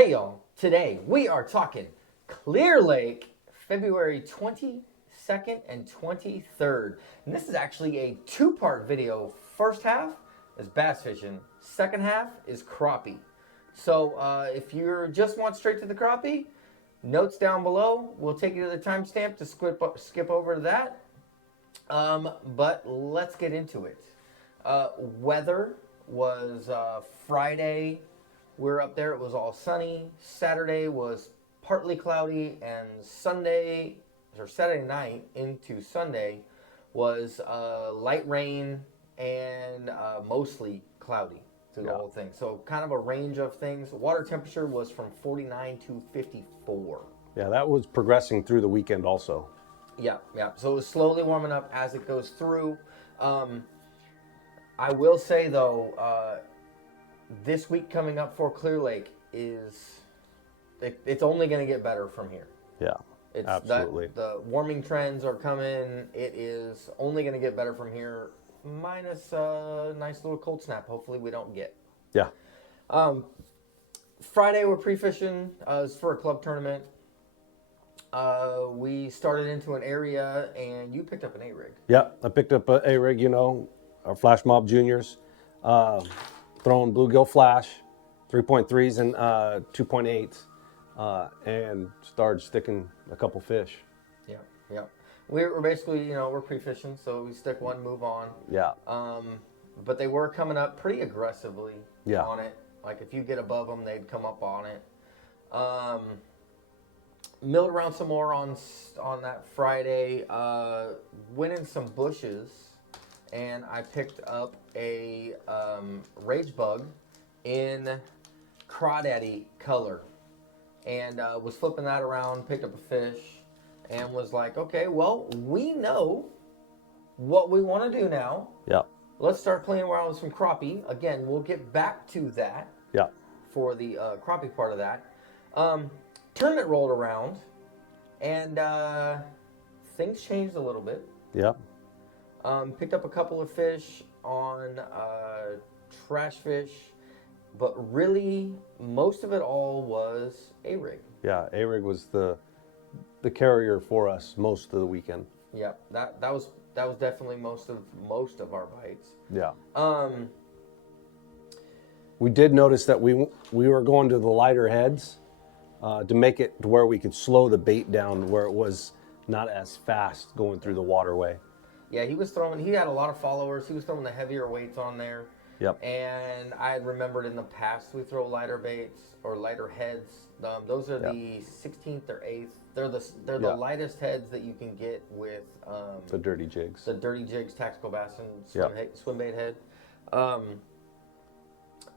Hey y'all, today we are talking Clear Lake, February 22nd and 23rd. And this is actually a two-part video. First half is bass fishing, second half is crappie. So if you just want straight to the crappie, notes down below. We'll take you to the timestamp to skip over to that. But let's get into it. Weather was Friday. We were up there. It was all sunny. Saturday was partly cloudy, and Saturday night into Sunday was light rain and mostly cloudy through the whole thing. So kind of a range of things. Water temperature was from 49 to 54. Yeah, that was progressing through the weekend also. Yeah. So it was slowly warming up as it goes through. I will say though, this week coming up for Clear Lake it's only going to get better from here. Yeah, absolutely. The warming trends are coming. It is only going to get better from here, minus a nice little cold snap. Hopefully we don't get. Yeah. Friday we're pre-fishing. It was for a club tournament. We started into an area, and you picked up an A-rig. Yeah, I picked up an A-rig, our Flash Mob Juniors. Throwing bluegill flash, 3.3s and 2.8s, and started sticking a couple fish. Yeah. We're basically, we're pre-fishing, so we stick one, move on. Yeah. But they were coming up pretty aggressively Yeah. on it. Like if you get above them, they'd come up on it. Milled around some more on that Friday. Went in some bushes, and I picked up a rage bug in crawdaddy color, and was flipping that around, picked up a fish, and was like, okay, well, we know what we want to do now. Yeah. Let's start playing around with some crappie. Again, we'll get back to that. Yeah. For the crappie part of that. Tournament rolled around, and things changed a little bit. Yeah. Picked up a couple of fish on trash fish, but really most of it all was A-rig. Yeah, A-rig was the carrier for us most of the weekend. Yeah, that was definitely most of our bites. Yeah. We did notice that we were going to the lighter heads to make it to where we could slow the bait down, where it was not as fast going through the waterway. Yeah, he had a lot of followers. He was throwing the heavier weights on there. Yep. And I had remembered in the past we throw lighter baits or lighter heads. Those are the 16th or 8th. They're the lightest heads that you can get with the dirty jigs. The dirty jigs, tactical bass and swim bait head.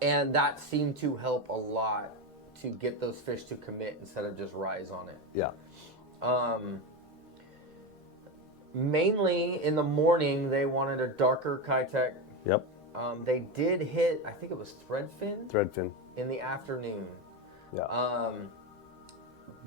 And that seemed to help a lot to get those fish to commit instead of just rise on it. Yeah. Mainly in the morning, they wanted a darker Kitech. Yep. They did hit, I think it was threadfin. Threadfin. In the afternoon. Yeah.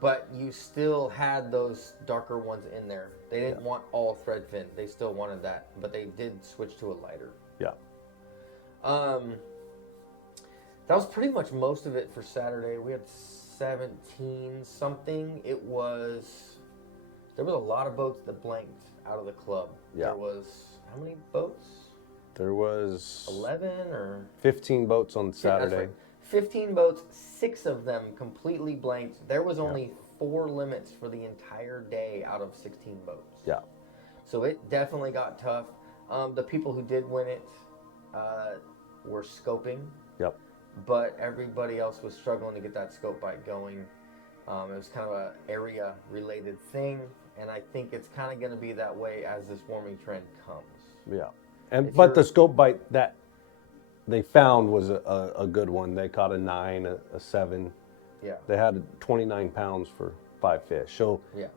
But you still had those darker ones in there. They didn't want all threadfin. They still wanted that, but they did switch to a lighter. Yeah. That was pretty much most of it for Saturday. We had 17 something. There was a lot of boats that blanked out of the club. Yeah. There was, how many boats? There was 11 or 15 boats on Saturday. Yeah, that's right. 15 boats, 6 of them completely blanked. There was only 4 limits for the entire day out of 16 boats. Yeah. So it definitely got tough. The people who did win it were scoping. Yep. But everybody else was struggling to get that scope bite going. It was kind of an area-related thing, and I think it's kind of going to be that way as this warming trend comes. Yeah, but the scope bite that they found was a good one. They caught a 9, a 7. Yeah. They had 29 pounds for 5 fish. So yeah.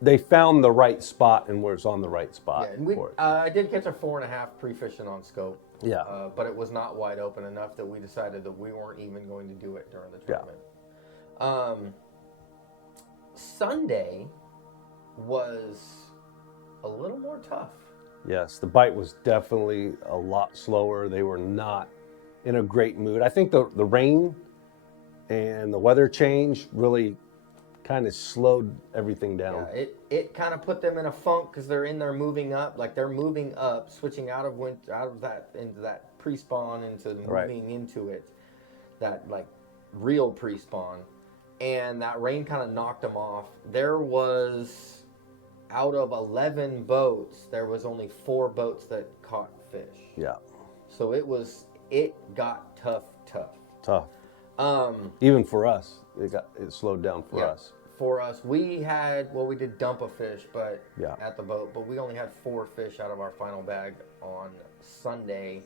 they found the right spot and was on the right spot. Yeah, and I did catch a 4.5 pre-fishing on scope. Yeah. But it was not wide open enough that we decided that we weren't even going to do it during the tournament. Sunday was a little more tough. Yes, the bite was definitely a lot slower. They were not in a great mood. I think the rain and the weather change really kind of slowed everything down. Yeah, it kind of put them in a funk because they're in there moving up, like they're moving up, switching out of that into that pre-spawn into moving into it, that like real pre-spawn, and that rain kind of knocked them off. There was, out of 11 boats, there was only 4 boats that caught fish. Yeah, So it got tough. tough. Even for us, it slowed down for us. For us, we did dump a fish, but Yeah. at the boat, but we only had 4 fish out of our final bag on Sunday.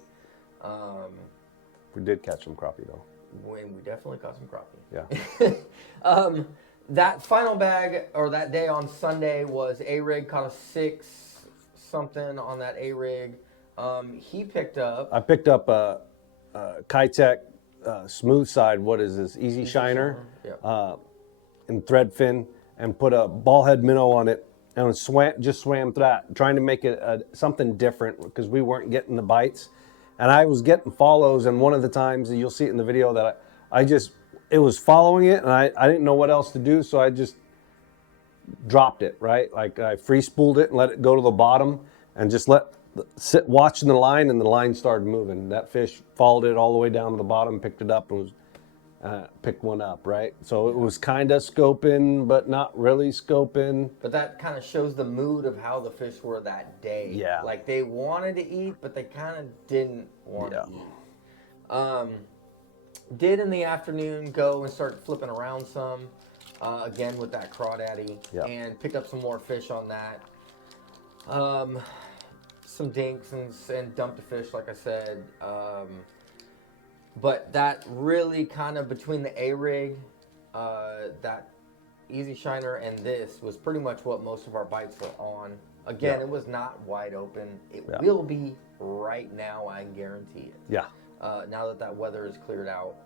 We did catch some crappie though. When we definitely caught some crappie. Yeah. That final bag, or that day on Sunday, was A-rig, caught a 6 something on that A-rig. He picked up. I picked up a Kitech smooth side. What is this? Easy Shiner. Yeah. And thread fin, and put a ball head minnow on it, and just swam through that, trying to make it something different because we weren't getting the bites, and I was getting follows. And one of the times, and you'll see it in the video, that it was following it, and I didn't know what else to do, so I just dropped it, right? Like I free spooled it and let it go to the bottom, and just sit watching the line, and the line started moving. That fish followed it all the way down to the bottom, picked it up, and was picked one up, right? So it was kind of scoping, but not really scoping. But that kind of shows the mood of how the fish were that day. Yeah. Like they wanted to eat, but they kind of didn't want to eat. Did in the afternoon go and start flipping around some, again with that crawdaddy, and picked up some more fish on that. Some dinks and dumped a fish, like I said. But that really kind of, between the A-rig, that Easy Shiner, and this was pretty much what most of our bites were on. Again, it was not wide open. It will be right now, I guarantee it. Yeah. Now that weather is cleared out.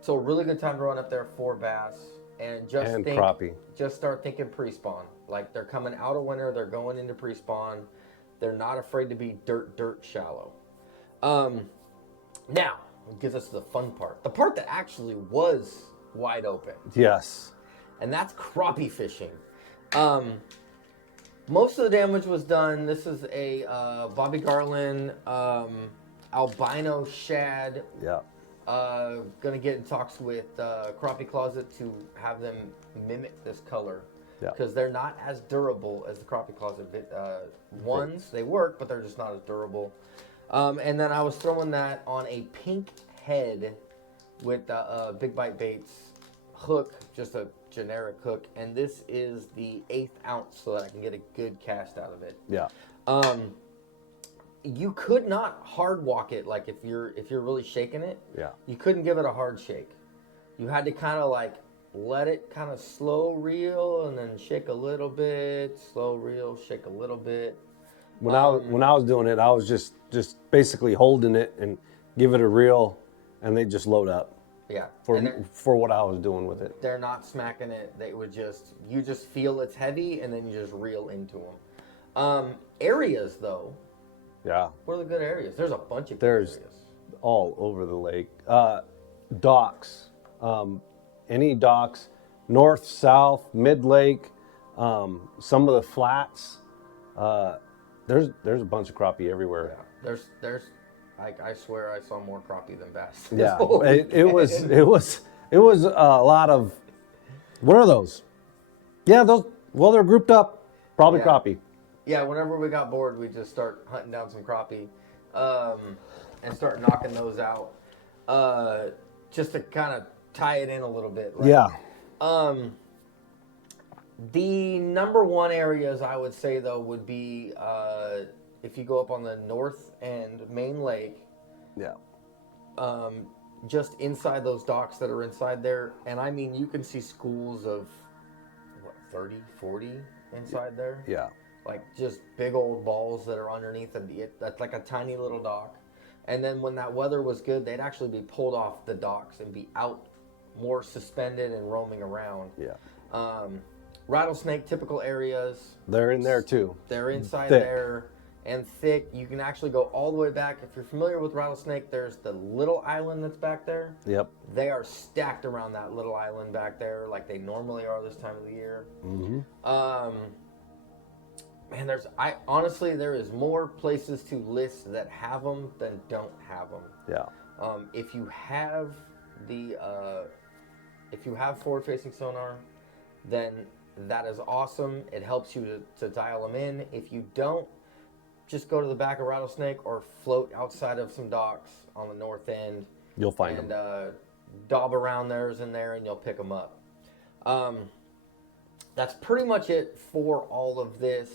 So a really good time to run up there for bass and crappie. Just start thinking pre-spawn. Like they're coming out of winter, they're going into pre-spawn. They're not afraid to be dirt shallow. Now, it gives us the fun part. The part that actually was wide open. Yes. And that's crappie fishing. Most of the damage was done. This is a Bobby Garland albino shad. Yeah. Gonna get in talks with Crappie Closet to have them mimic this color. Yeah. Because they're not as durable as the Crappie Closet ones. They work, but they're just not as durable. And then I was throwing that on a pink head with Big Bite Baits hook, just a generic hook. And this is the 1/8 ounce, so that I can get a good cast out of it. Yeah. You could not hard walk it, like if you're really shaking it. Yeah. You couldn't give it a hard shake. You had to kind of like let it kind of slow reel and then shake a little bit, slow reel, shake a little bit. When I was doing it, I was just basically holding it and give it a reel, and they just load up. Yeah. For what I was doing with it. They're not smacking it. They would you just feel it's heavy, and then you just reel into them. Areas though. Yeah. What are the good areas? There's a bunch of good There's areas. all over the lake. Docks. Any docks, north, south, mid-lake, some of the flats. There's a bunch of crappie everywhere. Yeah. There's I swear I saw more crappie than bass. Yeah. It was a lot of, what are those? Yeah, they're grouped up. Probably crappie. Yeah, whenever we got bored, we just start hunting down some crappie, and start knocking those out, just to kind of tie it in a little bit. Right? Yeah. The number one areas I would say though would be if you go up on the north end, Main Lake. Yeah. Just inside those docks that are inside there, and I mean you can see schools of 30, 40 inside there. Yeah. Like just big old balls that are underneath that's like a tiny little dock. And then when that weather was good, they'd actually be pulled off the docks and be out more suspended and roaming around. Yeah. Rattlesnake typical areas. They're in there too. They're inside Thick. there. and thick. You can actually go all the way back. If you're familiar with rattlesnake, there's the little island that's back there. Yep. They are stacked around that little island back there like they normally are this time of the year. Mm-hmm. Man, honestly, there is more places to list that have them than don't have them. Yeah. If you have forward-facing sonar, then that is awesome. It helps you to dial them in. If you don't, just go to the back of rattlesnake or float outside of some docks on the north end. You'll find them. And daub around theirs in there, and you'll pick them up. That's pretty much it for all of this.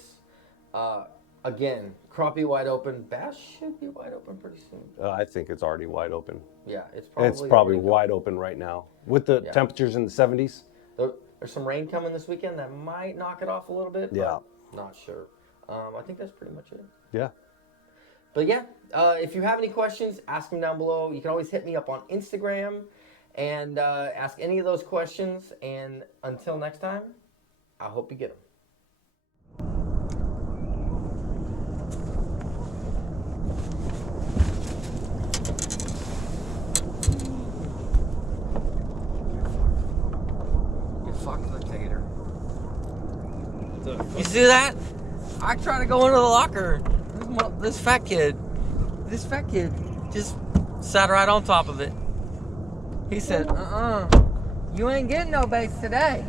Again, crappie wide open. Bass should be wide open pretty soon. I think it's already wide open. Yeah, it's probably wide open right now with the temperatures in the 70s. There's some rain coming this weekend that might knock it off a little bit. Yeah, not sure. I think that's pretty much it. Yeah. But yeah, if you have any questions, ask them down below. You can always hit me up on Instagram and ask any of those questions. And until next time, I hope you get them. You see that? I try to go into the locker. This fat kid just sat right on top of it. He said, you ain't getting no bass today.